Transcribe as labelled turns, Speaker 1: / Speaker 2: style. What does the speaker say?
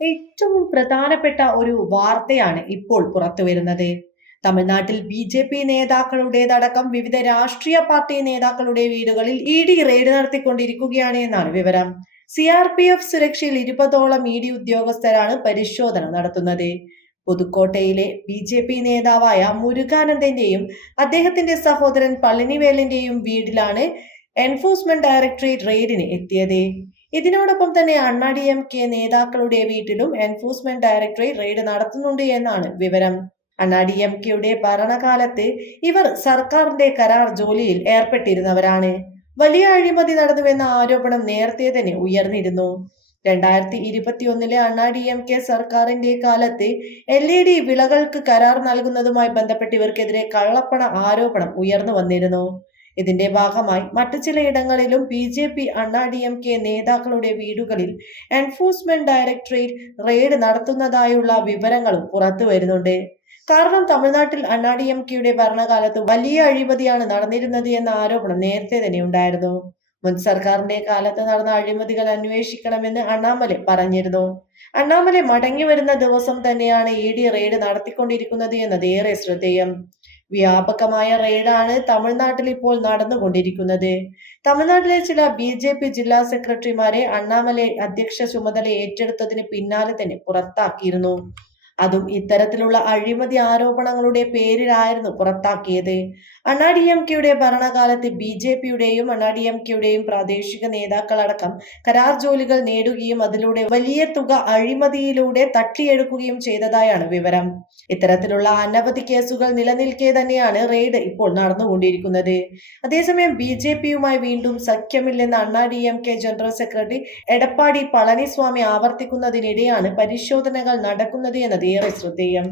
Speaker 1: ഏറ്റവും പ്രധാനപ്പെട്ട ഒരു വാർത്തയാണ് ഇപ്പോൾ പുറത്തു വരുന്നത്. തമിഴ്നാട്ടിൽ ബി ജെ പി നേതാക്കളുടേതടക്കം വിവിധ രാഷ്ട്രീയ പാർട്ടി നേതാക്കളുടെ വീടുകളിൽ ഇ ഡി റെയ്ഡ് നടത്തിക്കൊണ്ടിരിക്കുകയാണ് എന്നാണ് വിവരം. സി ആർ പി എഫ് സുരക്ഷയിൽ ഇരുപതോളം ഇ ഡി ഉദ്യോഗസ്ഥരാണ് പരിശോധന നടത്തുന്നത്. പുതുക്കോട്ടയിലെ ബി ജെ പി നേതാവായ മുരുകാനന്ദന്റെയും അദ്ദേഹത്തിന്റെ സഹോദരൻ പളനിവേലിന്റെയും വീടിലാണ് എൻഫോഴ്സ്മെന്റ് ഡയറക്ടറേറ്റ് റെയ്ഡിന് എത്തിയത്. ഇതിനോടൊപ്പം തന്നെ അണ്ണാ ഡി എം കെ നേതാക്കളുടെ വീട്ടിലും എൻഫോഴ്സ്മെന്റ് ഡയറക്ടറേറ്റ് റെയ്ഡ് നടത്തുന്നുണ്ട് എന്നാണ് വിവരം. അണ്ണാ ഡി എം കെയുടെ ഭരണകാലത്ത് ഇവർ സർക്കാരിന്റെ കരാർ ജോലിയിൽ ഏർപ്പെട്ടിരുന്നവരാണ്. വലിയ അഴിമതി നടന്നുവെന്ന ആരോപണം നേരത്തെ തന്നെ ഉയർന്നിരുന്നു. രണ്ടായിരത്തി ഇരുപത്തിയൊന്നിലെ അണ്ണാ ഡി എം കെ സർക്കാരിന്റെ കാലത്ത് എൽ ഇ ഡി വിളകൾക്ക് കരാർ നൽകുന്നതുമായി ബന്ധപ്പെട്ട് ഇവർക്കെതിരെ കള്ളപ്പണ ആരോപണം ഉയർന്നു വന്നിരുന്നു. ഇതിന്റെ ഭാഗമായി മറ്റു ചിലയിടങ്ങളിലും B J P Anna D M K നേതാക്കളുടെ വീടുകളിൽ എൻഫോഴ്സ്മെന്റ് ഡയറക്ടറേറ്റ് റെയ്ഡ് നടത്തുന്നതായുള്ള വിവരങ്ങളും പുറത്തു വരുന്നുണ്ട്. കാരണം തമിഴ്നാട്ടിൽ അണ്ണാ ഡി എം കെയുടെ ഭരണകാലത്ത് വലിയ അഴിമതിയാണ് നടന്നിരുന്നത് എന്ന ആരോപണം നേരത്തെ തന്നെ ഉണ്ടായിരുന്നു. മുൻ സർക്കാരിന്റെ കാലത്ത് നടന്ന അഴിമതികൾ അന്വേഷിക്കണമെന്ന് അണ്ണാമലെ പറഞ്ഞിരുന്നു. അണ്ണാമലെ മടങ്ങി വരുന്ന ദിവസം തന്നെയാണ് ഇ ഡി റെയ്ഡ് നടത്തിക്കൊണ്ടിരിക്കുന്നത് എന്നത് ഏറെ ശ്രദ്ധേയം. വ്യാപകമായ റെയ്ഡാണ് തമിഴ്നാട്ടിൽ ഇപ്പോൾ നടന്നുകൊണ്ടിരിക്കുന്നത്. തമിഴ്നാട്ടിലെ ചില ബി ജെ പി ജില്ലാ സെക്രട്ടറിമാരെ അണ്ണാമലൈ അധ്യക്ഷ ചുമതല ഏറ്റെടുത്തതിന് പിന്നാലെ തന്നെ പുറത്താക്കിയിരുന്നു. അതും ഇത്തരത്തിലുള്ള അഴിമതി ആരോപണങ്ങളുടെ പേരിലായിരുന്നു പുറത്താക്കിയത്. അണ്ണാ ഡി എം കെയുടെ ഭരണകാലത്ത് ബി ജെ പിയുടെയും അണ്ണാ ഡി എം കെയുടെയും പ്രാദേശിക നേതാക്കളടക്കം കരാർ ജോലികൾ നേടുകയും അതിലൂടെ വലിയ തുക അഴിമതിയിലൂടെ തട്ടിയെടുക്കുകയും ചെയ്തതായാണ് വിവരം. ഇത്തരത്തിലുള്ള അനവധി കേസുകൾ നിലനിൽക്കെ തന്നെയാണ് റെയ്ഡ് ഇപ്പോൾ നടന്നുകൊണ്ടിരിക്കുന്നത്. അതേസമയം ബി ജെ പിയുമായി വീണ്ടും സഖ്യമില്ലെന്ന് Anna D M K general secretary Edappadi Palaniswami ആവർത്തിക്കുന്നതിനിടെയാണ് പരിശോധനകൾ നടക്കുന്നത് എന്നത് ഏറെ ശ്രദ്ധേയം